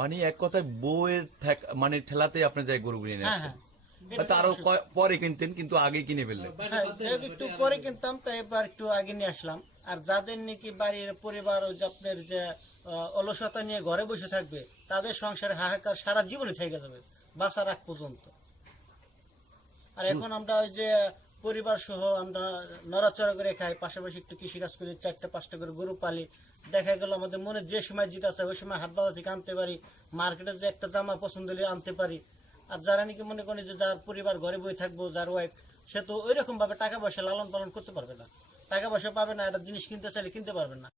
মানে এক কথায় বউয়ের মানে ঠেলাতে আপনি যাই গরু কিনে নিয়ে আসছেন। তারও পরে কিনতেন, কিন্তু আগে কিনে ফেললেন। একটু পরে কিনতাম, তো এবার একটু আগে নিয়ে আসলাম। আর যাদের নাকি বাড়ির পরিবার ওই যে আপনার যে অলসতা নিয়ে ঘরে বসে থাকবে, তাদের সংসারে হাহাকার সারা জীবনে থেকে যাবে বাঁচার আগ পর্যন্ত। আর এখন আমরা ওই যে পরিবার সহ আমরা নড়াচড়া করে খাই, পাশাপাশি একটু কৃষিকাজ করি, 4-5টা করে গরু পালি। দেখা গেল আমাদের মনে যে সময় যেটা আছে ওই সময় হাট বাজার থেকে আনতে পারি, মার্কেটে যে একটা জামা পছন্দ হলে আনতে পারি। আর যারা নাকি মনে করেন যে যার পরিবার ঘরে বই থাকবো, যার ওয়াইফ, সে তো ওই রকম ভাবে টাকা পয়সা লালন পালন করতে পারবে না, টাকা পয়সা পাবে না, একটা জিনিস কিনতে চাইলে কিনতে পারবে না।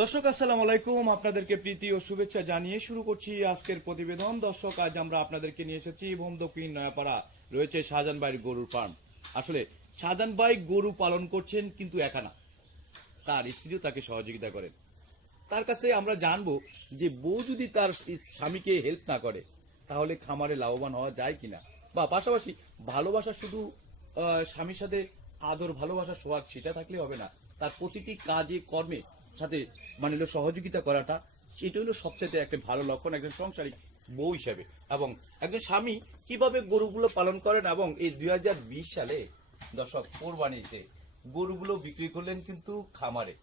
দর্শক আসসালামু আলাইকুম, আপনাদেরকে প্রীতি ও শুভেচ্ছা জানিয়ে শুরু করছি আজকের প্রতিবেদন। দর্শক, আজ আমরা আপনাদেরকে নিয়ে এসেছি ভূম দক্ষিণ নয়াপাড়া রয়েছে শাহজাহান ভাইয়ের গরুর ফার্ম। আসলে শাহজাহান ভাই গরু পালন করছেন, কিন্তু একা না, তার স্ত্রীও তাকে সহযোগিতা করেন। তার কাছে আমরা জানবো যে বউ যদি তার স্বামীকে হেল্প না করে তাহলে খামারে লাভবান হওয়া যায় কিনা, বা পাশাপাশি ভালোবাসা শুধু স্বামীর সাথে আদর ভালোবাসা সোহাগ সেটা থাকলে হবে না, তার প্রতিটি কাজে কর্মে সাথে মানে হলো সহযোগিতা করাটা, সেটা হলো সবচেয়ে একটা ভালো লক্ষণ একজন সংসারী বউ হিসাবে। এবং একজন স্বামী কিভাবে গরুগুলো পালন করেন, এবং এই 2020 সালে দর্শক কোরবানিতে গরুগুলো বিক্রি করলেন, কিন্তু খামারে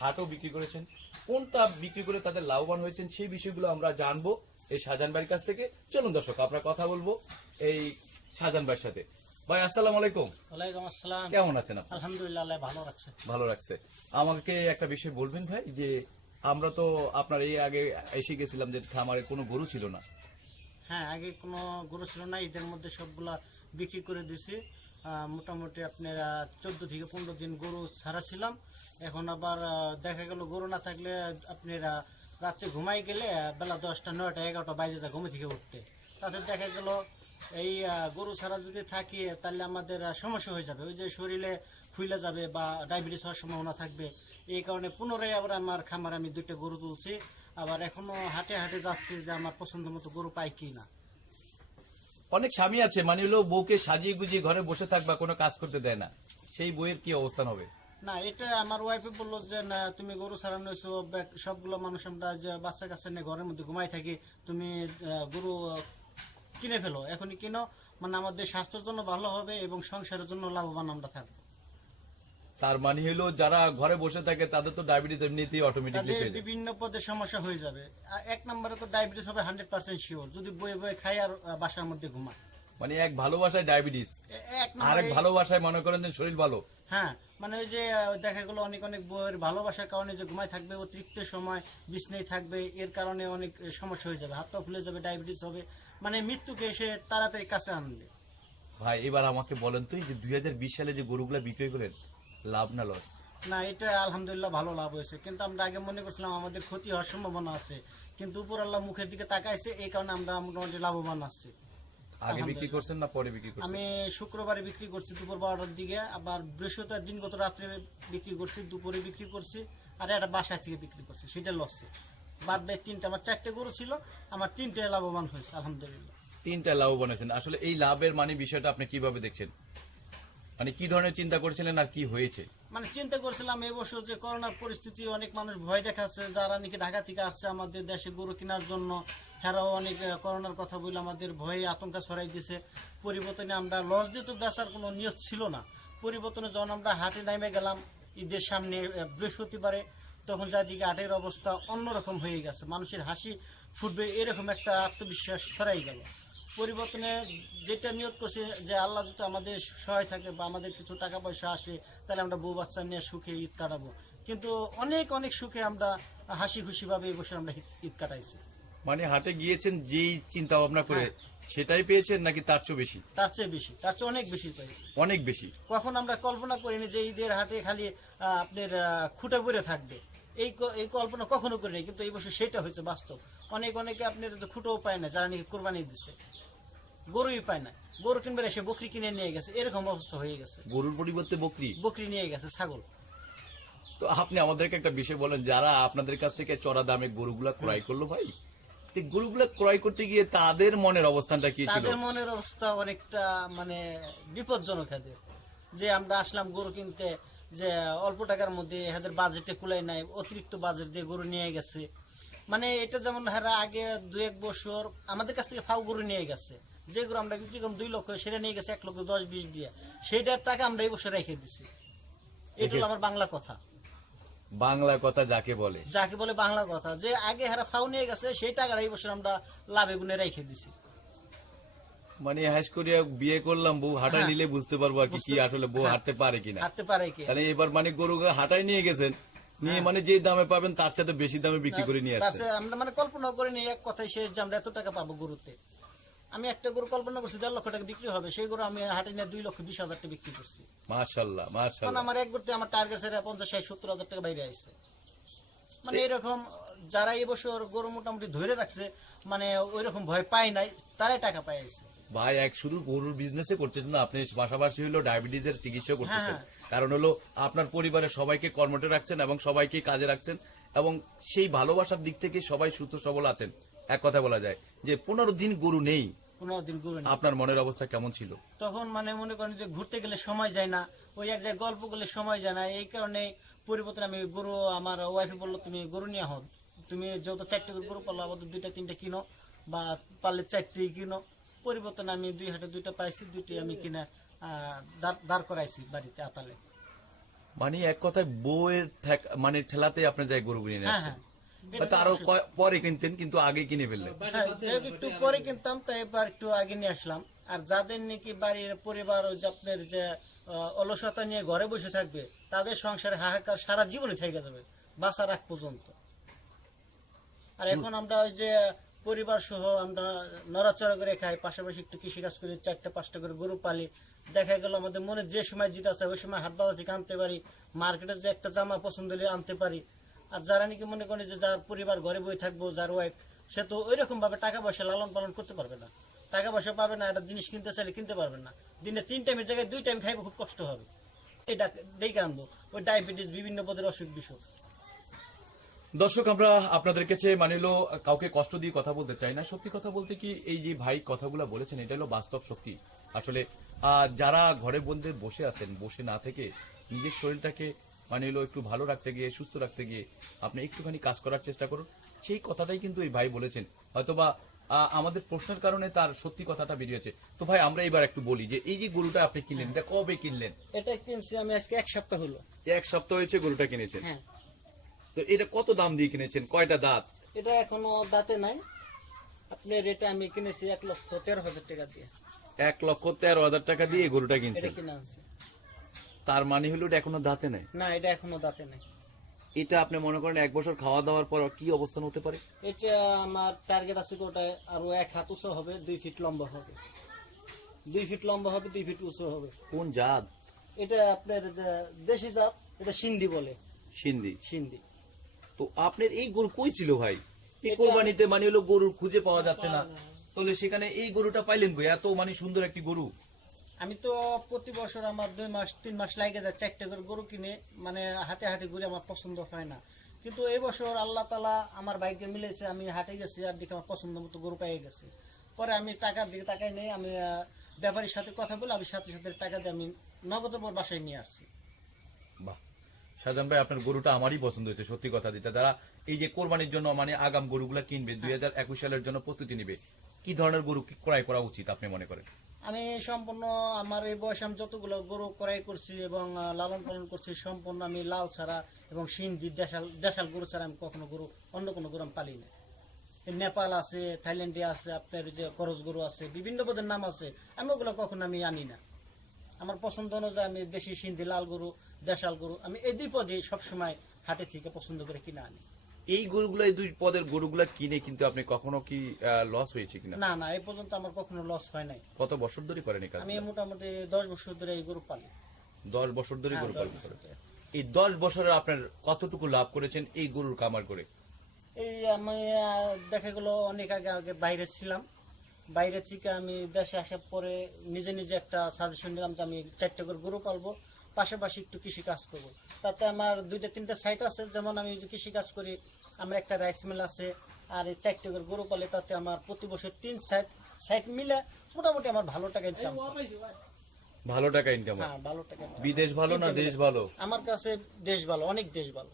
হাটও বিক্রি করেছেন, কোনটা বিক্রি করে তাদের লাভবান হয়েছেন সেই বিষয়গুলো আমরা জানবো এই শাহজাহান ভাইয়ের কাছ থেকে। চলুন দর্শক, আমরা কথা বলবো এই শাহজাহান ভাইয়ের সাথে। ভাই আসসালামু আলাইকুম। ওয়ালাইকুম আসসালাম। কেমন আছেন আপনি? আলহামদুলিল্লাহ, আল্লাহ ভালো রাখছে। ভালো রাখছে। আমাকে একটা বিষয় বলবেন ভাই, যে আমরা তো আপনার এই আগে এসে গেছিলাম যে খামারে কোনো গরু ছিল না। হ্যাঁ, আগে কোনো গরু ছিল না, ঈদের মধ্যে সবগুলা বিক্রি করে দিছি। মোটামুটি আপনার 14 থেকে 15 দিন গরু ছাড়া ছিলাম। এখন আবার দেখা গেল গরু না থাকলে আপনার রাত্রে ঘুমাই গেলে বেলা 10টা 9টা 11টা বাজে যায় ঘুমে থেকে উঠতে। তাদের দেখা গেল এই গরু ছাড়া যদি থাকি তাহলে আমাদের সমস্যা হয়ে যাবে, ওই যে শরীরে ফুলে যাবে বা ডায়াবেটিস হওয়ার সম্ভাবনা থাকবে। এই কারণে পুনরায় আবার আমার খামারে আমি 2টা গরু তুলছি। আবার এখনো হাটে হাটে যাচ্ছি যে আমার পছন্দ মতো গরু পাই কি না। অনেক স্বামী আছে মানে হলো বউকে সাজিয়ে গুজিয়ে ঘরে বসে থাকবা, কোনো কাজ করতে দেয় না, সেই বইয়ের কি অবস্থান হবে? না, এটা আমার ওয়াইফে বললো যে না, তুমি গরু ছাড়ানো হয়েছো, সবগুলো মানুষ আমরা যে বাচ্চা কাচ্চা নিয়ে ঘরের মধ্যে ঘুমাই থাকি, তুমি গরু কিনে ফেলো, এখনই কিনো, মানে আমাদের স্বাস্থ্যের জন্য ভালো হবে এবং সংসারের জন্য লাভবান আমরা থাকবো। তার মানে হলো যারা ঘরে বসে থাকে তাদের তো ডায়াবেটিস এমনিতেই অটোমেটিকলি হয়ে যায়, বিভিন্ন পদে সমস্যা হয়ে যাবে। এক নম্বরে তো ডায়াবেটিস হবে 100% শিওর, যদি বয়ে বয়ে খাই আর বাসার মধ্যে ঘুমায়। মানে এক ভালোবাসায় ডায়াবেটিস, আর এক ভালোবাসায় মনে করেন যে শরীর ভালো। হ্যাঁ, মানে ওই যে দেখা গেলো অনেক অনেক বউয়ের ভালোবাসার কারণে যে ঘুমায় থাকবে, অতিরিক্ত সময় বিছনায় থাকবে, এর কারণে অনেক সমস্যা হয়ে যাবে, হাত পা ফুলে যাবে, ডায়াবেটিস হবে, মানে মৃত্যুকে এসে তাড়াতাড়ি কাছে আনবে। ভাই এবার আমাকে বলেন তো, এই যে 2020 সালে যে গরুগুলা বিক্রি করেন, লাভ না লস? না, এটা আলহামদুলিল্লাহ ভালো লাভ হয়েছে, কিন্তু আমরা আগে মনে করছিলাম আমাদের ক্ষতি হওয়ার সম্ভাবনা আছে, কিন্তু উপর আল্লাহ মুখের দিকে তাকাইছে, এই কারণে আমরা মোটামুটি লাভবান আছি। আগে বিক্রি করছেন না পরে বিক্রি করছেন? আমি শুক্রবারে বিক্রি করছি দুপুর 12টার দিকে, আবার বৃহস্পতিবার দিন গত রাত্রে বিক্রি করছি, দুপুরে বিক্রি করছি, আর একটা বাসা থেকে বিক্রি করছি, সেটা লসে। বাদ বাই 3টা, আমার 4টে গরু ছিল, আমার 3টে লাভবান হয়েছে আলহামদুলিল্লাহ। 3টা লাভবান হয়েছেন। আসলে এই লাভের মানে বিষয়টা আপনি কিভাবে দেখছেন, মানে কি ধরনের চিন্তা করছিলেন আর কি হয়েছে? মানে চিন্তা করছিলাম এবছর যে করোনার পরিস্থিতি, অনেক মানুষ ভয় দেখাচ্ছে, যারা নাকি ঢাকা থেকে আসছে আমাদের দেশে গরু কেনার জন্য, হেরাও অনেক করোনার কথা বলে আমাদের ভয়ে আতঙ্কা ছড়াই দিয়েছে। পরিবর্তনে আমরা লস দিয়ে তো বেচার কোনো নিয়ত ছিল না। পরিবর্তনে যখন আমরা হাটে নামে গেলাম ঈদের সামনে বৃহস্পতিবারে, তখন যাদিকে হাটের অবস্থা অন্যরকম হয়ে গেছে, মানুষের হাসি ফুটবে এরকম একটা আত্মবিশ্বাস ছড়াই গেল। পরিবর্তনে যেটা নিয়ত করছি যে আল্লাহ যদি আমাদের সহায় থাকে বা আমাদের কিছু টাকা পয়সা আসে, তাহলে আমরা বউ বাচ্চা নিয়ে সুখে ঈদ কাটাবো। কিন্তু অনেক অনেক সুখে আমরা হাসি খুশি ভাবে এই বছর আমরা ঈদ কাটাইছি। মানে হাটে গিয়েছেন যেই চিন্তা ভাবনা করে সেটাই পেয়েছেন, নাকি তার চেয়ে বেশি? তার চেয়ে বেশি, তার চেয়ে অনেক বেশি পেয়েছি। অনেক বেশি। কখন আমরা কল্পনা করিনি যে ঈদের হাটে খালি আপনার খুঁটে পড়ে থাকবে, এই কল্পনা কখনো করিনি, কিন্তু এই বছর সেটা হয়েছে বাস্তব। অনেকে আপনার খুঁটেও পায় না, যারা নাকি কোরবানি দিচ্ছে, গরুই পায় না, গরু কিনবে এসে বকরি কিনে নিয়ে গেছে, এরকম অবস্থা হয়ে গেছে। গরুর পরিবর্তে বকরি নিয়ে গেছে, ছাগল। তো আপনি আমাদেরকে একটা বিষয় বলেন, যারা আপনাদের কাছ থেকে চড়া দামে গরুগুলা ক্রয় করলো ভাই, গরুগুলা ক্রয় করতে গিয়ে তাদের মনের অবস্থানটা কি ছিল? তাদের মনের অবস্থা অনেকটা মানে বিপজ্জনক। যে আমরা আসলাম গরু কিনতে, যে অল্প টাকার মধ্যে এদের বাজেটে কুলাই নাই, অতিরিক্ত বাজেট দিয়ে গরু নিয়ে গেছে। মানে এটা যেমন হারা আগে 2-1 বছর আমাদের কাছ থেকে ফাউ গরু নিয়ে গেছে, যে গরু আমরা বিক্রি করলাম 2 লক্ষ, সেটা নিয়ে গেছে 1,10,20 দিয়ে, সেইটার টাকা আমরা এই বছর রেখে দিছি। এটা হলো আমার বাংলা কথা। বাংলা কথা যাকে বলে বাংলা কথা, যে আগে হারা ফাউ নিয়ে গেছে সেই টাকাটা এই বছর আমরা লাভে গুনে রেখে দিছি। মানে হাস করিয়া বিয়ে করলাম, বউ হাঁটাই নিলে বুঝতে পারবো আর কি আসলে বউ হাঁটতে পারে কিনা। তাহলে এবার মানে গরু হাঁটাই নিয়ে গেছেন, নিয়ে মানে যে দামে পাবেন তার সাথে বেশি দামে বিক্রি করে নিয়ে আসছে। আমরা মানে কল্পনা করে নিয়ে এক কথাই শেষ যে আমরা এত টাকা পাবো গরুতে। আমি একটা গরু কল্পনা করছি 1.5 লক্ষ টাকা বিক্রি হবে, সেই গরু আমি হাটে নিয়ে 2,20,000 টাকা বিক্রি করছি। মাশাআল্লাহ মাশাআল্লাহ। আমার এক গরুতে আমার টার্গেট ছেড়ে 50-60-70 টাকা বাইরে আসছে। মানে এরকম যারা এই বছর গরু মোটামুটি ধরে রাখছে, মানে ওই রকম ভয় পায় নাই, তারাই টাকা পাই আছে। ভাই এক শুধু গরুর বিজনেসে করতেছেন না, আপনি পাশাপাশি হলো ডায়াবেটিসের চিকিৎসা করতেছেন। কারণ হলো আপনার পরিবারের সবাইকে কর্মঠে রাখছেন এবং সবাইকে কাজে রাখছেন, এবং সেই ভালোবাসার দিক থেকে সবাই সুস্থ সবল আছেন। এক কথা বলা যায় যে 15 দিন গরু নেই, 15 দিন গরু নেই। আপনার মনের অবস্থা কেমন ছিল তখন? মানে মনে করেন যে ঘুরতে গেলে সময় যায় না, ওই এক জায়গায় গল্প করলে সময় যায় না, এই কারণে পরিবর্তন আমি গরু, আমার ওয়াইফে বললো তুমি গরু নিয়ে হও, তুমি যেহেতু 4টে গরু পারলো, আবার 2-3টে কিনো, বা পারলে 4টি কিনো। পরিবর্তন আমি 2 হাটে 2টা পাইছি, 2টি আমি কিনা দাঁড় করাইছি বাড়িতে আতালে। মানে এক কথায় বউয়ের মানে ঠেলাতে আপনি যাই গরু কিনে নিয়ে আসছেন। আরো পরে কিনতেন কিন্তু আগে কিনে ফেললেন। একটু পরে কিনতাম, তাই এবার একটু আগে নিয়ে আসলাম। আর যাদের নাকি বাড়ির পরিবার ওই যে আপনার যে অলসতা নিয়ে ঘরে বসে থাকবে, তাদের সংসারে হাহাকার সারা জীবনে থেকে যাবে, বাঁচার আগ পর্যন্ত। আর এখন আমরা ওই যে পরিবার সহ আমরা নড়াচড়া করে খাই, পাশাপাশি একটু কৃষিকাজ করি, 4-5টা করে গরু পালি। দেখা গেল আমাদের মনে যে সময় যেটা আছে ওই সময় হাট বাজার থেকে আনতে পারি, মার্কেটে যে একটা জামা পছন্দ হলে আনতে পারি। আর যারা নাকি মনে করেন যে যার পরিবার ঘরে বই থাকবো, যার ওয়াইফ, সে তো ওই রকম ভাবে টাকা পয়সা লালন পালন করতে পারবে না, টাকা পয়সা পাবে না, একটা জিনিস কিনতে চাইলে কিনতে পারবে না। দিনে 3 টাইমের জায়গায় 2 টাইম খাইবো, খুব কষ্ট হবে। এটা দেখে আনবো ওই ডায়াবেটিস, বিভিন্ন পদের অসুখ বিসুখ। দর্শক, আমরা আপনাদের কাছে মানিলো কাউকে কষ্ট দিয়ে কথা বলতে চাই না। সত্যি কথা বলতে কি, এই যে ভাই কথাগুলো বলেছেন এটা হলো বাস্তব সত্যি। আসলে যারা ঘরে বন্ধে বসে আছেন, বসে না থেকে নিজের শরীরটাকে মানিলো একটু ভালো রাখতে গিয়ে, সুস্থ রাখতে গিয়ে আপনি একটুখানি কাজ করার চেষ্টা করুন। সেই কথাটাই কিন্তু এই ভাই বলেছেন, হয়তোবা আমাদের প্রশ্নের কারণে তার সত্যি কথাটা বেরিয়েছে। তো ভাই আমরা এবার একটু বলি যে এই যে গরুটা আপনি কিনলেন, এটা কবে কিনলেন? এটা কিনছি আমি আজকে 1 সপ্তাহ হলো। 1 সপ্তাহ হয়েছে গরুটা কিনেছেন? হ্যাঁ। তো এটা কত দাম দিয়ে কিনেছেন? কয়টা দাঁত? এটা এখনো দাঁতে নাই। আপনার এটা আমি কিনেছি 1,13,000 টাকা দিয়ে। 1,13,000 টাকা দিয়ে গরুটা কিনছেন? কিনে আনছি। তার মানে হলো এটা এখনো দাঁতে নাই? না, এটা এখনো দাঁতে নাই। এটা আপনি মনে করেন 1 বছর খাওয়া দাওয়ার পর কি অবস্থান হতে পারে? এটা আমার টার্গেট আছে ওটায় আরো 1 হাত উঁচু হবে, 2 ফিট লম্বা হবে, 2 ফিট লম্বা হবে, 2 ফিট উঁচু হবে। কোন জাত? এটা আপনার দেশি জাত, এটা সিন্ধি বলে। সিন্ধি। তো আপনার এই গরু কই ছিল ভাই? এই কোরবানিতে মানে হলো গরুর খুঁজে পাওয়া যাচ্ছে না, তাহলে সেখানে এই গরুটা পাইলেন কই? এত মানে সুন্দর একটি গরু। আমি তো প্রতি বছর আমার 2-3 মাস লাগে যায় 4টে করে গরু কিনে, মানে হাটে হাটে ঘুরে আমার পছন্দ হয় না। কিন্তু এই বছর আল্লাহ তাআলা আমার ভাইকে মিলেছে, আমি হাটে গেছি আর দেখে আমার পছন্দ মতো গরু পেয়ে গেছে। পরে আমি টাকার দিকে তাকাই নেই, আমি ব্যাপারীর সাথে কথা বলে আমি সাথে সাথে টাকা দিয়ে আমি নগদের পর বাসায় নিয়ে আসছি। বাহ, শাহজাহান ভাই আপনার গরুটা আমারই পছন্দ হয়েছে। সত্যি কথা দিতে, যারা এই যে কোরবানির জন্য মানে আগাম গরুগুলা কিনবে, 2021 সালের জন্য প্রস্তুতি নিবে, কি ধরনের গরু ক্রয় করা উচিত আপনি মনে করেন? আমি সম্পূর্ণ আমার এই বয়সে আমি যতগুলো গরু ক্রয় করছি এবং লালন পালন করছি, সম্পূর্ণ আমি লাল ছাড়া এবং সিন্ধি দেশাল গরু ছাড়া আমি কখনো গরু, অন্য কোনো গরু আমি পালি না। নেপাল আছে, থাইল্যান্ডে আছে, আপনার যে করজ গরু আছে, বিভিন্ন পদের নাম আছে, আমি ওগুলো কখনো আমি আনি না। আমার পছন্দ অনুযায়ী আমি দেশি, সিন্ধি, লাল গরু, দেশাল গরু আমি এই 2 পদে সবসময় হাটে থেকে পছন্দ করে কিনে আনি। এই গরুগুলো, এই 2 পদের গরুগুলা কিনে কিন্তু আপনি কখনো কি লস হয়েছে কিনা? না না, এই পর্যন্ত আমার কখনো লস হয় নাই। কত বছর ধরে করেন এই কাজ? আমি মোটামুটি 10 বছর ধরে এই গরু পালি। 10 বছর ধরে গরু পালন করেন। এই 10 বছরে আপনার কতটুকু লাভ করেছেন এই গরুর খামার করে? এই আমি দেখা গেল অনেক আগে বাইরে ছিলাম, বাইরে থেকে আমি দেশে আসার পরে নিজে নিজে একটা সাজেশন নিলাম যে আমি 4টে করে গরু পালবো, পাশাপাশি একটু কৃষি কাজ করবো। তাতে আমার 2-3টা সাইট আছে, যেমন আমি যে কৃষি কাজ করি, আমার একটা রাইস মিল আছে, আর এই 4টে করে গরু পালে তাতে আমার প্রতি বছর 3 সাইট মিলে মোটামুটি আমার ভালো টাকা ইনকাম। ভালো টাকা ইনকাম হয়। হ্যাঁ ভালো টাকা ইনকাম। বিদেশ ভালো না দেশ ভালো? আমার কাছে দেশ ভালো, অনেক দেশ ভালো।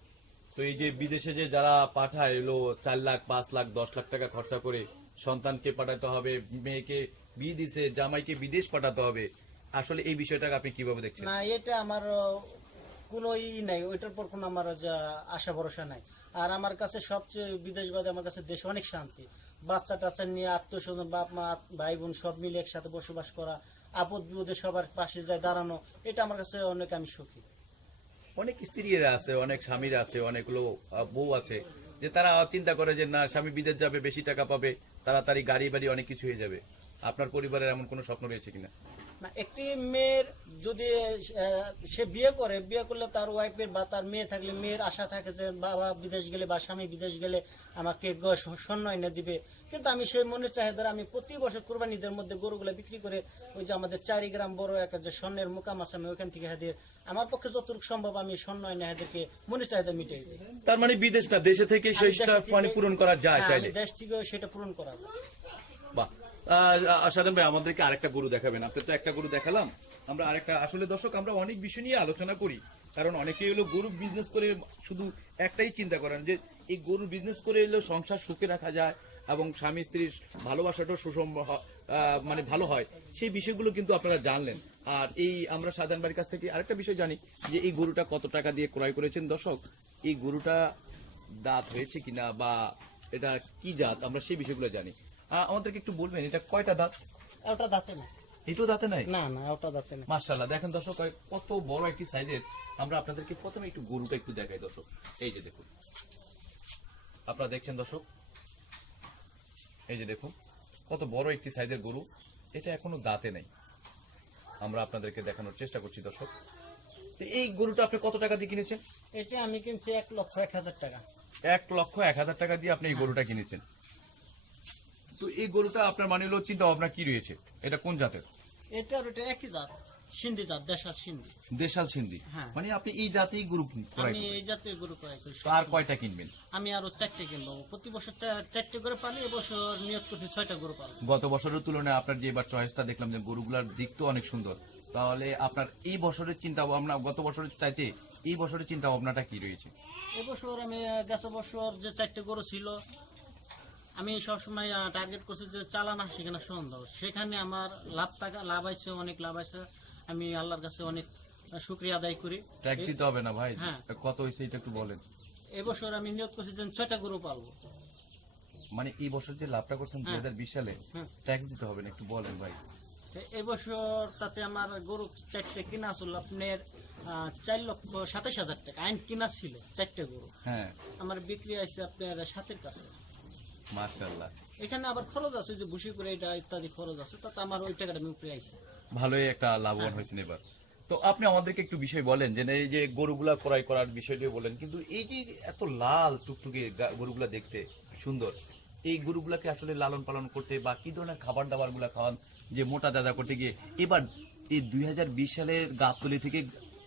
তো এই যে বিদেশে যে যারা পাঠায় এলো 4 লাখ 5 লাখ 10 লাখ টাকা খরচা করে সন্তানকে পাঠাতে হবে, মেয়েকে বিয়ে দিছে, জামাইকে বিদেশ পাঠাতে হবে, আসলে এই বিষয়টাকে আপনি কিভাবে দেখছেন? না এটা আমার কোনো নাই, ওইটার পর কোনো আমার আশা ভরসা নাই। আর আমার কাছে সবচেয়ে বিদেশ বাদে আমার কাছে দেশে অনেক শান্তি। বাচ্চা টাচ্চা নিয়ে আত্মীয় স্বজন, বাপ মা ভাই বোন সব মিলে একসাথে বসবাস করা, আপদ বিপদে সবার পাশে যায় দাঁড়ানো, এটা আমার কাছে অনেক আমি সুখী। অনেক স্ত্রীরা আছে, অনেক স্বামীরা আছে, অনেকগুলো বউ আছে যে তারা চিন্তা করে যে না স্বামী বিদেশ যাবে, বেশি টাকা পাবে, তাড়াতাড়ি গাড়ি বাড়ি অনেক কিছু হয়ে যাবে। আপনার পরিবারের এমন কোনো স্বপ্ন রয়েছে কিনা? না, একটি মেয়ের যদি সে বিয়ে করে, বিয়ে করলে তার ওয়াইফের বা তার মেয়ে থাকলে মেয়ের আশা থাকে যে বাবা বিদেশ গেলে বা স্বামী বিদেশ গেলে আমাকে স্বর্ণ এনে দিবে। কিন্তু আমি সেই মনের চাহিদা আমি প্রতি বছর কোরবানিদের মধ্যে গরুগুলো বিক্রি করে ওই যে আমাদের 4 গ্রাম বড় একটা যে স্বর্ণের মোকাম আছে আমি ওইখান থেকে হাদের আমার পক্ষে যতটুকু সম্ভব আমি স্বর্ণ এনে হাদেরকে মনের চাহিদা মিটাই দিই। তার মানে বিদেশ না, দেশে থেকে সেটা মানে পূরণ করা যায় চাইলে? দেশ থেকে সেটা পূরণ করা যায়। বাহ। সাধারণ ভাই আমাদেরকে আরেকটা গরু দেখাবেন? আপনি তো একটা গরু দেখালাম, আমরা আরেকটা, আসলে দর্শক আমরা অনেক বিষয় নিয়ে আলোচনা করি, কারণ অনেকেই হলো গরু বিজনেস করে শুধু একটাই চিন্তা করেন যে এই গরু বিজনেস করে এলো সংসার সুখে রাখা যায় এবং স্বামী স্ত্রীর ভালোবাসাটাও সুষম মানে ভালো হয়, সেই বিষয়গুলো কিন্তু আপনারা জানলেন। আর এই আমরা সাধারণ বাড়ির কাছ থেকে আরেকটা বিষয় জানি যে এই গরুটা কত টাকা দিয়ে ক্রয় করেছেন। দর্শক, এই গরুটা দাঁত হয়েছে কিনা বা এটা কি জাত আমরা সেই বিষয়গুলো জানি। আমাদেরকে একটু বলবেন এটা কয়টা দাঁত? ওটা দাঁতে না। এটাও দাঁতে নাই? না না, ওটা দাঁতে না। মাশাআল্লাহ, দেখেন দর্শক কত বড় একটি সাইজের। আমরা আপনাদেরকে প্রথমে একটু গরুটা একটু দেখাই দর্শক। এই যে দেখুন, আপনারা দেখছেন দর্শক, এই যে দেখুন কত বড় একটি সাইজের গরু। এটা এখনো দাঁতে নাই, আমরা আপনাদেরকে দেখানোর চেষ্টা করছি দর্শক। তো এই গরুটা আপনি কত টাকা দিয়ে কিনেছেন? এটা আমি কিনছি 1,01,000 টাকা। 1,01,000 টাকা দিয়ে আপনি এই গরুটা কিনেছেন। তো এই গরুটা আপনার মানে হলো চিন্তা ভাবনা কি রয়েছে, এটা কোন জাতের? এটা আর ওটা একই জাত, সিন্ধি জাত, দেশাল সিন্ধি। দেশাল সিন্ধি? হ্যাঁ। মানে আপনি এই জাতেই গরু ক্রয় আমি করবেন? এই জাতের গরু ক্রয় করি। আর কয়টা কিনবেন? আমি আরো 4টে কিনবো, প্রতি বছর 4টে করে পালি, এবছর নিয়ত করছি 6টা গরু পালবো। গত বছরের তুলনায় আপনার যে এবার চয়েসটা দেখলাম যে গরুগুলার দিক তো অনেক সুন্দর, তাহলে আপনার এই বছরের চিন্তা ভাবনা গত বছরের চাইতে এই বছরের চিন্তা ভাবনাটা কি রয়েছে? এবছর আমি গত বছর যে 4টে গরু ছিল আমি সবসময় টার্গেট করছি যে চালান আসে কিনা সন্দেহ, সেখানে আমার লাভ আছে, অনেক লাভ আছে। আমি আল্লাহর কাছে অনেক শুকরিয়া আদায় করি। ট্যাক্স দিতে হবে না ভাই? হ্যাঁ। কত হয়েছে এটা একটু বলেন। এবছর আমি নিয়োগ করছি যে 6টা গরু পালবো। মানে এই বছর যে লাভটা করছেন 2020 সালে, হ্যাঁ। ট্যাক্স দিতে হবে না একটু বলেন ভাই। এবছর তাতে আমার গরু 4টে কিনা ছিল আপনার 4,27,000 টাকা। আইন কিনা ছিল 4টে গরু, হ্যাঁ, আমার বিক্রি আছে আপনার 7-এর কাছে। মাশাআল্লাহ। এখানে আবার খরচ আছে, যে ভুসি করে এটা ইত্যাদি খরচ আছে, তাতে আমার ওই টাকাটা আমি উপরে আইছে। ভালোই একটা লাভবান হয়েছেন এবার। তো আপনি আমাদেরকে একটু বিষয় বলেন যে এই যে গরুগুলা ক্রয় করার বিষয়টি বলেন, কিন্তু এই যে এত লাল টুকটুকে গরুগুলা দেখতে সুন্দর, এই গরুগুলাকে আসলে লালন পালন করতে বা কি ধরনের খাবার দাবার গুলা খাওয়ান যে মোটা তাজা করতে গিয়ে এবার এই 2020 সালের গাবতলী থেকে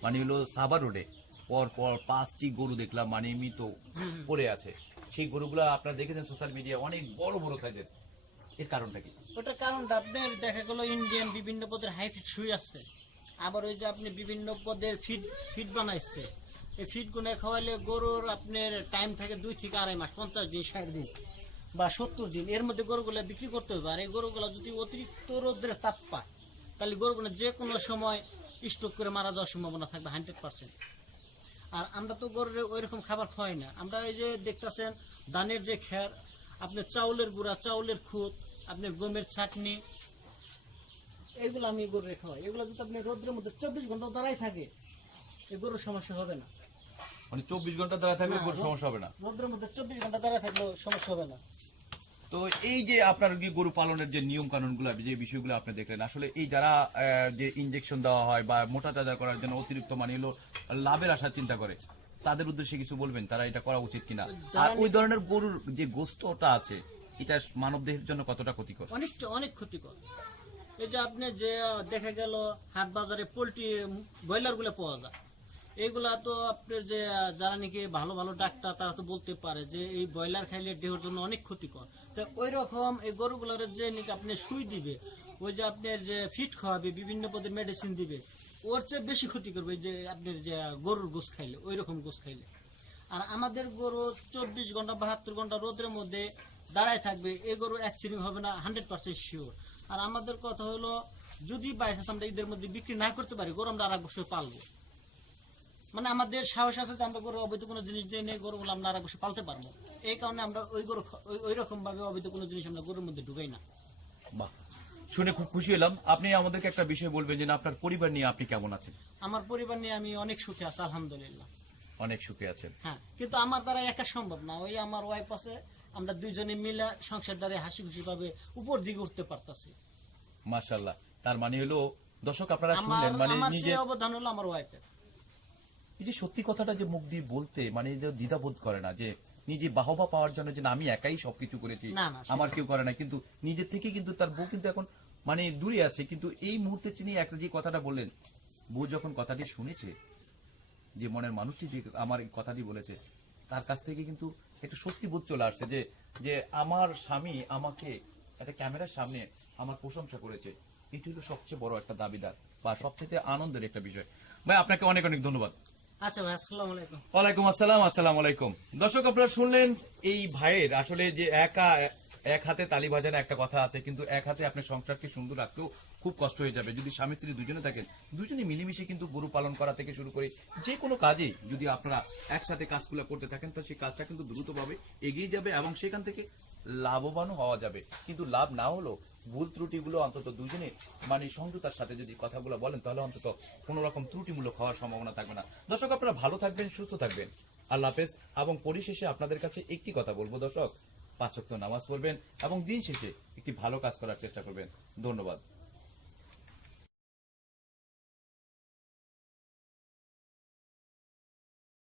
মানে হলো সাবা রোডে পর পর 5টি গরু দেখলাম মানে মৃত পড়ে আছে। সেই গরুগুলা আপনারা দেখেছেন সোশ্যাল মিডিয়া অনেক বড় বড় সাইজের, এর কারণটা কি? ওটার কারণটা আপনার দেখা গেল ইন্ডিয়ান বিভিন্ন পদের হাইফিট শুই আছে, আবার ওই যে আপনি বিভিন্ন পদের ফিড বানাইছে। এই ফিড গুনে খাওয়াইলে গরুর আপনার টাইম থাকে 2 থেকে 2.5 মাস, 50 দিন, 60 দিন বা 70 দিন, এর মধ্যে গরুগুলা বিক্রি করতে হবে। আর এই গরুগুলা যদি অতিরিক্ত রোদ্রের তাপ পায় তাহলে গরুগুলো যে কোনো সময় স্ট্রোক করে মারা যাওয়ার সম্ভাবনা থাকবে 100%। আর আমরা তো গরুর ওইরকম খাবার খাওয়াই না, আমরা এই যে দেখতেছেন ধানের যে খের, আপনার চাউলের গুঁড়া, চাউলের খুদ, আপনার গমের চাটনি, এগুলো আমি গরুরে খাওয়াই। এগুলো যদি আপনি রোদ্রের মধ্যে 24 ঘন্টা দাঁড়াই থাকে এই গরুর সমস্যা হবে না। মানে 24 ঘন্টা দাঁড়ায় থাকলে গরুর সমস্যা হবে না? রোদ্রের মধ্যে 24 ঘন্টা দাঁড়ায় থাকলেও সমস্যা হবে না। তো এই যে আপনার কি গরু পালনের যে নিয়ম কানুন গুলো যে বিষয়গুলো আপনি দেখলেন, আসলে এই যারা যে ইনজেকশন দেওয়া হয় বা মোটা তাজা করার জন্য অতিরিক্ত মানে হলো লাভের আশা চিন্তা করে, তাদের উদ্দেশ্যে কিছু বলবেন তারা এটা করা উচিত কিনা? আর ওই ধরনের গরুর যে গোস্তটা আছে এটা মানব দেহের জন্য কতটা ক্ষতিকর? অনেক ক্ষতিকর। এই যে আপনি যে দেখা গেল হাট বাজারে পোল্ট্রি ব্রয়লার গুলো পাওয়া যায়, এইগুলা তো আপনার যে যারা নাকি ভালো ভালো ডাক্তার তারা তো বলতে পারে যে এই ব্রয়লার খাইলে দেহের জন্য অনেক ক্ষতিকর। তো ওই রকম এই গরুগুলোর যে নাকি আপনি সুই দিবে, ওই যে আপনার যে ফিট খাওয়াবে, বিভিন্ন পদের মেডিসিন দিবে, ওর চেয়ে বেশি ক্ষতি করবে যে আপনার যে গরুর গোস খাইলে, ওই রকম গোস খাইলে। আর আমাদের গরু 24 ঘন্টা 72 ঘন্টা রোদের মধ্যে দাঁড়ায় থাকবে, এই গরু অ্যাক্সিডেন্ট হবে না 100% শিওর। আর আমাদের কথা হলো, যদি বাইচান্স আমরা ঈদের মধ্যে বিক্রি না করতে পারি, গরু আমরা আর এক বছর পালবো। মানে আমাদের সাহস আছে যে আমরা গরু অবৈধ কোনো জিনিস দিয়ে নিয়ে গরুগুলো আমরা আর এক বছর পালতে পারবো। এই কারণে আমরা ওই গরু ওই রকম ভাবে অবৈধ কোনো জিনিস আমরা গরুর মধ্যে ঢুকাই না। বাহ, শুনে খুব খুশি হলাম। আপনি আমাদেরকে একটা বিষয় বলবেন যে না, আপনার পরিবার নিয়ে আপনি কেমন আছেন? আমার পরিবার নিয়ে আমি অনেক সুখে আছি, আলহামদুলিল্লাহ। অনেক সুখে আছেন। হ্যাঁ, কিন্তু আমার দ্বারা একা সম্ভব না। ওই আমার ওয়াইফ আছে, আমরা দুইজনে মিলে সংসার দ্বারা হাসি খুশি ভাবে উপর দিকে উঠতে পারতাছি। মাশাআল্লাহ। তার মানে হলো দর্শক আপনারা আমার শুনলেন, মানে আমার নিজে চেয়ে অবদান হলো আমার ওয়াইফের। এই যে সত্যি কথাটা যে মুখ দিয়ে বলতে, মানে যে দ্বিধাবোধ করে না, যে নিজে বাহবা পাওয়ার জন্য যে না, আমি একাই সবকিছু করেছি, না, না, সেটা আমার কেউ করে না, কিন্তু নিজের থেকে কিন্তু তার বউ কিন্তু এখন মানে দূরে আছে। কিন্তু এই মুহূর্তে তিনি একটা যে কথাটা বললেন, বউ যখন কথাটি শুনেছে, যে মনের মানুষটি যে আমার এই কথাটি বলেছে, তার কাছ থেকে কিন্তু একটা স্বস্তি বোধ চলে আসছে যে যে আমার স্বামী আমাকে একটা ক্যামেরার সামনে আমার প্রশংসা করেছে। এটি হলো সবচেয়ে বড় একটা দাবিদার বা সবচেয়ে আনন্দের একটা বিষয়। ভাই, আপনাকে অনেক অনেক ধন্যবাদ। আচ্ছা ভাই, আসসালামু আলাইকুম। ওয়ালাইকুম আসসালাম। আসসালামু আলাইকুম। দর্শক আপনারা শুনলেন এই ভাইয়ের আসলে যে এক হাতে তালি বাজানো একটা কথা আছে, কিন্তু এক হাতে আপনার সংসারকে সুন্দর রাখতেও খুব কষ্ট হয়ে যাবে। যদি স্বামী স্ত্রী দুজনে থাকেন, দুজনে মিলেমিশে কিন্তু গরু পালন করা থেকে শুরু করে যে কোনো কাজে যদি আপনারা একসাথে কাজগুলো করতে থাকেন, তো সেই কাজটা কিন্তু দ্রুতভাবে এগিয়ে যাবে এবং সেখান থেকে লাভবানও হওয়া যাবে। কিন্তু লাভ না হলেও ভুল ত্রুটিগুলো অন্তত দুজনে মানে সংযতার সাথে যদি কথাগুলো বলেন, তাহলে অন্তত কোনো রকম ত্রুটিমূলক হওয়ার সম্ভাবনা থাকবে না। দর্শক আপনারা ভালো থাকবেন, সুস্থ থাকবেন। আল্লাহ হাফেজ। এবং পরিশেষে আপনাদের কাছে একটি কথা বলবো দর্শক, 5 ওয়াক্ত নামাজ পড়বেন এবং দিন শেষে একটি ভালো কাজ করার চেষ্টা করবেন। ধন্যবাদ।